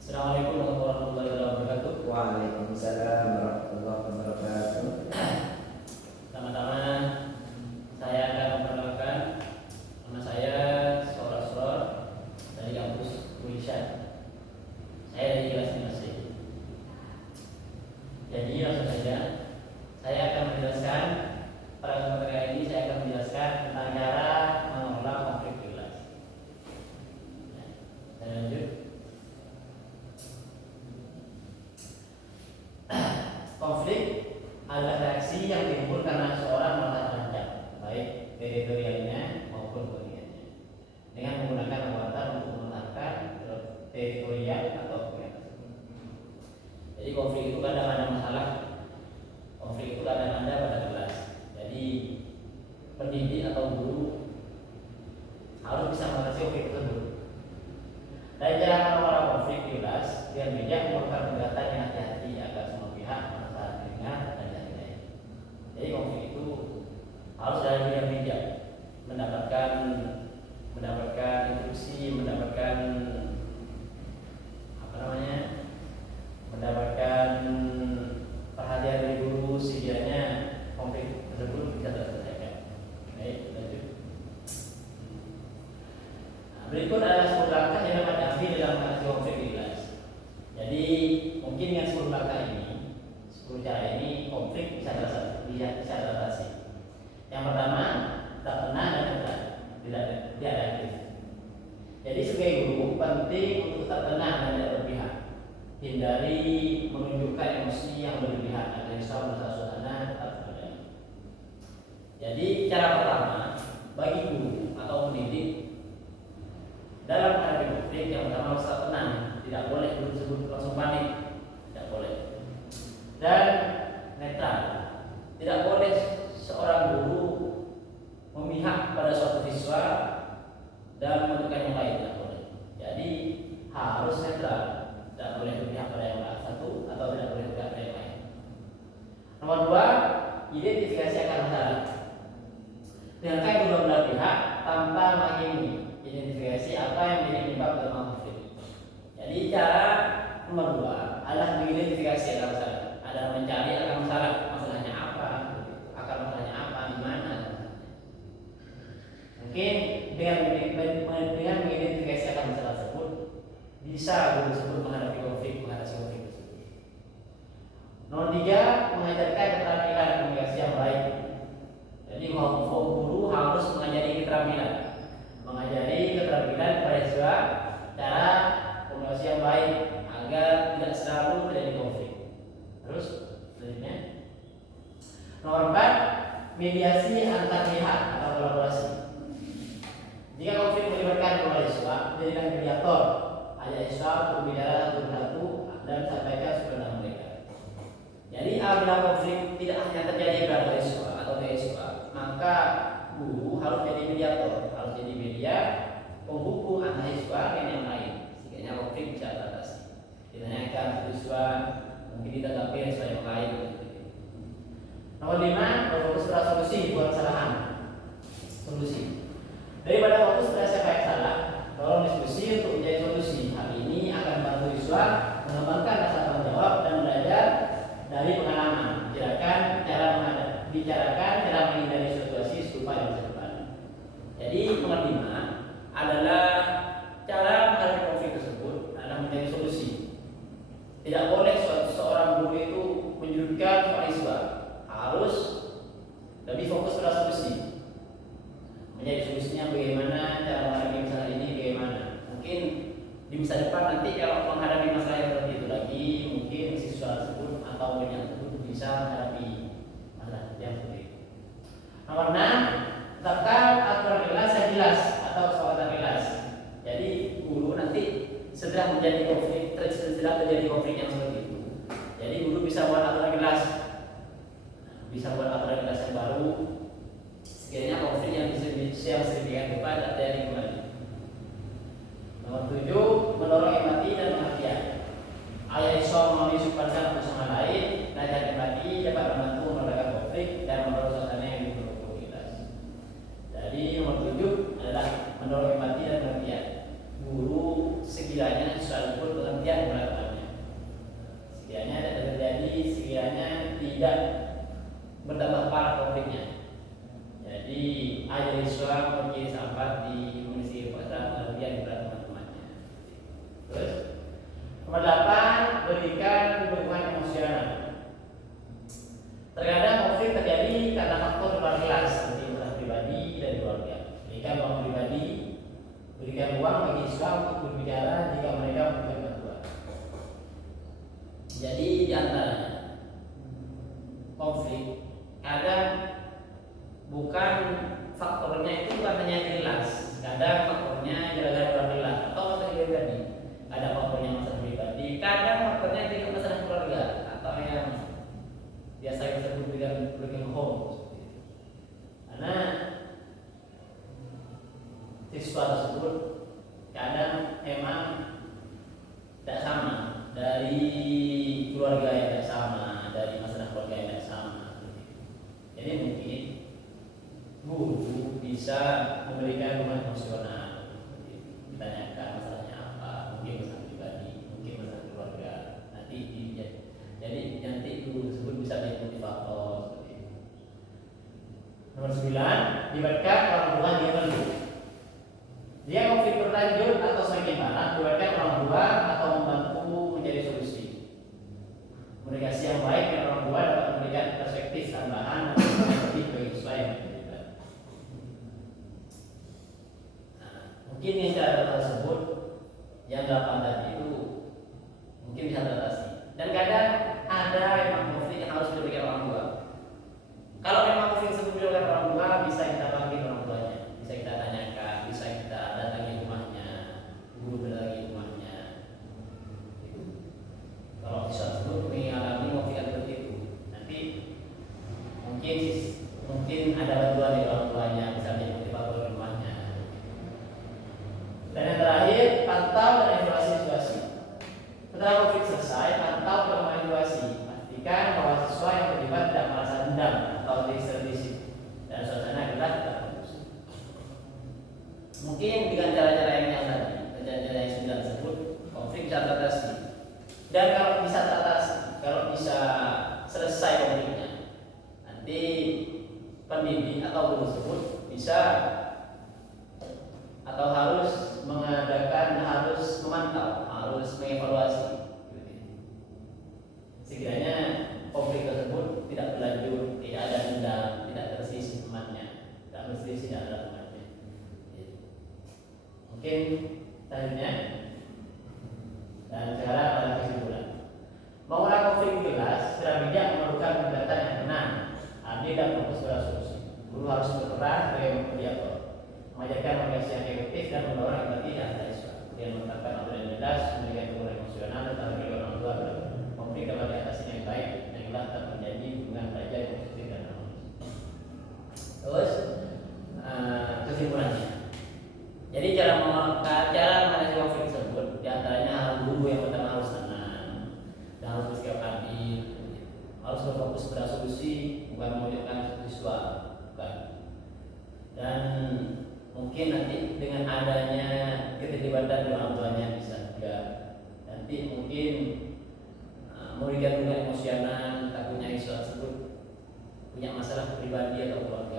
Assalamualaikum warahmatullahi wabarakatuh. Waalaikumsalam warahmatullahi wabarakatuh. Pertama-tama saya akan memperkenalkan nama saya Sora Sror dari kampus Unisha. Saya dari kelas 5C. Jadi langsung saja saya akan menjelaskan pada kesempatan kali ini saya akan menjelaskan tentang cara mengelola konflik kelas. Saya lanjut. Konflik adalah reaksi yang timbul karena seorang merasa terancam, baik teritorialnya maupun kepentingannya, dengan menggunakan kekuatan untuk menahan teritorial atau kepentingan tersebut. Jadi konflik itu kadang ada masalah, konflik itu kadang ada pada kelas. Jadi pendidik atau guru harus bisa mengatasi konflik tersebut. Dan cara mengelola konflik di kelas dengan bijak merupakan pendekatan yang hati-hati agar semua pihak merasa terdengar dan dihargai. Jadi konflik itu harus dari yang bijak, mendapatkan instruksi, mendapatkan perhatian dari guru sekiranya konflik tersebut bisa terselesaikan. Baik, lanjut. Berikut adalah 10 langkah yang dapat diambil dalam mengatasi konflik di kelas. Jadi mungkin dengan 10 langkah ini, 10 cara ini konflik bisa teratasi. Yang pertama, tak tenang dan tidak reaktif. Jadi sebagai guru penting untuk tak tenang dan tidak berpihak. Hindari menunjukkan emosi yang berlebihan agar bisa merusak suasana tetap terkendali. Jadi cara pertama bagi guru atau pendidik dalam menghadapi konflik yang pertama harus tenang, tidak boleh guru tersebut langsung panik, tidak boleh. Dan netral, tidak boleh seorang guru memihak pada suatu siswa dan menentukan yang lain, tidak boleh. Jadi harus netral, tidak boleh berpihak pada yang satu atau tidak boleh berpihak pada yang lain. Nomor 2, identifikasi akar masalah. Dengarkan kedua belah pihak tanpa menghakimi. Identifikasi apa yang menjadi penyebab utama konflik. Jadi cara nomor 2 adalah mengidentifikasi akar masalah. Adalah mencari akar masalah. Masalahnya apa? Akar masalahnya apa? Di mana? Mungkin dengan mengidentifikasi akar masalah tersebut bisa guru tersebut menghadapi konflik, mengatasi konflik tersebut. Nomor 3, mengajarkan keterampilan komunikasi yang baik. Jadi guru harus mengajari keterampilan pada siswa cara komunikasi yang baik agar tidak selalu terjadi konflik. Terus selanjutnya nomor 4, mediasi antar pihak atau kolaborasi. Jika konflik melibatkan kedua siswa, jadikan mediator, ajak siswa untuk berbicara satu-satu dan sampaikan sebenarnya mereka. Jadi apabila konflik tidak hanya terjadi pada siswa atau siswa, maka guru harus jadi mediator, harus jadi media penghubung antara siswa dengan yang lain, sehingga konflik bisa teratasi. Ditanyakan siswa, mungkin ditanggapi siswa yang lain. Nomor 5, berfokus pada solusi bukan kesalahan. Solusi. Daripada fokus pada siapa yang salah, tolong diskusi untuk menjadi solusi. Hal ini akan membantu siswa mengembangkan rasa tanggung jawab dan belajar dari pengalaman. Bicarakan cara menghindari situasi serupa di masa depan. Jadi nomor 5 adalah cara menghadapi konflik tersebut adalah mencari solusi. Tidak boleh seorang guru itu menyudutkan seorang siswa, harus lebih fokus pada solusi. Menjadi solusinya bagaimana, cara menghadapi masalah ini bagaimana. Mungkin di masa depan nanti kalau menghadapi masalah yang seperti itu lagi, mungkin siswa tersebut atau murid tersebut bisa menghadapi masalah yang seperti itu. Nomor 6, tetapkan aturan kelas yang jelas atau kesepakatan kelas. Jadi guru nanti setelah terjadi konflik yang seperti itu, jadi guru bisa buat aturan kelas, yang baru. Sekiranya konflik yang sedemikian rupa tidak terjadi kembali. Nomor 7, mendorong empati dan pengertian. Ayat siswa memahami sudut pandang satu sama lain, belajar empati dapat membantu meredakan konflik dan membantu suasana yang produktivitas. Jadi nomor 7 adalah mendorong empati dan pengertian. Guru sekiranya selalu pun pengertian tidak bertambah parah konfliknya. Jadi ada Islam menjadi sahabat di mengisi pasal kemudian berat teman-temannya. Terus nomor 8, berikan dukungan emosional. Terkadang konflik terjadi karena faktor luar kelas seperti masalah pribadi dan keluarga. Berikan ruang pribadi, berikan ruang bagi Islam untuk berbicara jika mereka membutuhkan bantuan. Jadi di antaranya konflik kadang bukan faktornya itu bukan hanya jelas, kadang faktornya gara-gara luar kelas atau masalah pribadi. Ada faktornya masalah pribadi, kadang faktornya juga masalah keluarga atau yang biasa kita sebut dengan broken home. Karena siswa tersebut kadang memang tidak sama, dari keluarga yang tidak sama, dari masalah keluarga yang tidak sama. Jadi mungkin guru bisa memberikan dukungan emosional, ditanyakan masalahnya apa, mungkin masalah pribadi, mungkin masalah keluarga. Jadi nanti guru tersebut bisa menjadi motivator. Nomor 9, libatkan orang tua dia perlu. Dia konflik berlanjut atau semakin parah, libatkan orang tua atau membantu mencari solusi. Komunikasi yang baik dengan orang tua dapat memberikan perspektif tambahan dan lebih bagi siswa yang terlibat. Mungkin yang cara tersebut yang 8 tadi itu mungkin bisa teratasi. Dan kadang ada memang konflik yang harus diberikan orang tua. Kalau memang konflik tersebut diberikan orang tua, bisa kita panggil orang tuanya, bisa kita tanyakan, bisa kita datangi rumahnya, guru mendatangi rumahnya. Kalau siswa tersebut mengalami konflik seperti itu, nanti mungkin ada bantuan dari orang tuanya, bisa menjadi motivator di rumahnya. Dan yang terakhir, pantau dan evaluasi situasi. Setelah konflik selesai, pantau dan evaluasi. Pastikan bahwa siswa yang terlibat tidak merasa dendam atau terselisih dan suasana gelap tidak kondusif. Mungkin dengan cara-cara yang tadi, cara-cara yang sudah disebut, konflik bisa teratasi. Dan kalau bisa teratasi, kalau bisa selesai konfliknya, nanti pendidik atau guru tersebut bisa atau harus mengadakan, harus memantau, harus mengevaluasi. Sekiranya konflik tersebut tidak berlanjut, tidak ada dendam, tidak terselisih temannya, tidak berselisih antara temannya. Mungkin selanjutnya. Dan sekarang pada kesimpulan. Mengulang konflik jelas, secara bijak memerlukan pendekatan yang tenang, adil dan fokus pada solusi. Guru harus berperan sebagai mediator, mengajarkan komunikasi yang efektif dan mendorong empati antara siswa. Dia menetapkan aturan yang jelas, memberikan dukungan emosional dan tanggung jawab orang tua. Konflik dapat diatasi dengan baik, dan jelas tak menjadi hubungan belajar yang positif dan harmonis. Terus kesimpulannya. Jadi cara mengatasi konflik tersebut, diantaranya guru yang pertama harus tenang dan harus bersikap adil, harus berfokus pada solusi, bukan memojokkan siswa, bukan. Dan mungkin nanti dengan adanya keterlibatan orang tuanya bisa juga nanti mungkin memberikan dukungan emosional, takutnya siswa tersebut punya masalah pribadi atau keluarga.